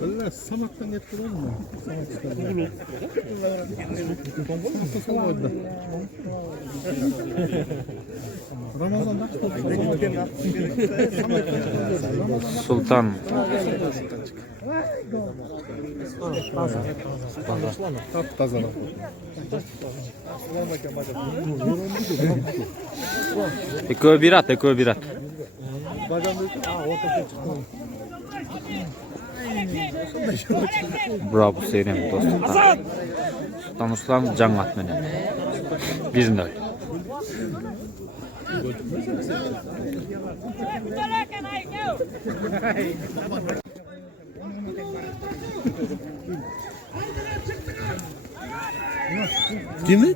Valla Samat'tan getir olur mu? Samat'tan. Ramazan'da Sultan. taptaze. Eko bir at, eko bir at. Bravo Seyrem dostum. Sultan Ruslan can at mene. 1-0. Kimi?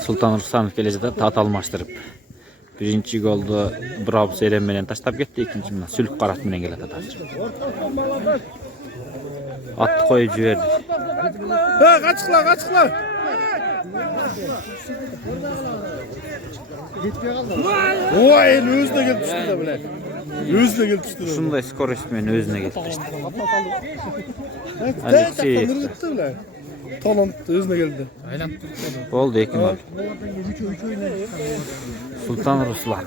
Sultan Ruslanov gelecekte tat almaştırıp. Birinci goldu Bravo Seyrem menen taştap gitti. İkinci menen Sülk Karat menen geledi hazır. At koyup jiberdi. Ha kaçıkla kaçıkla. Vay özüne gelip düştü de bile. Özüne gelip düştü de. Şunday skor üstümen özüne getirdi. Alexey gitti bile. Talant özüne geldi. Oldu ekin oldu. Sultan Ruslanov.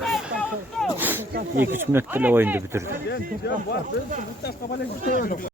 2-3 minut bile oyunda bitirdi.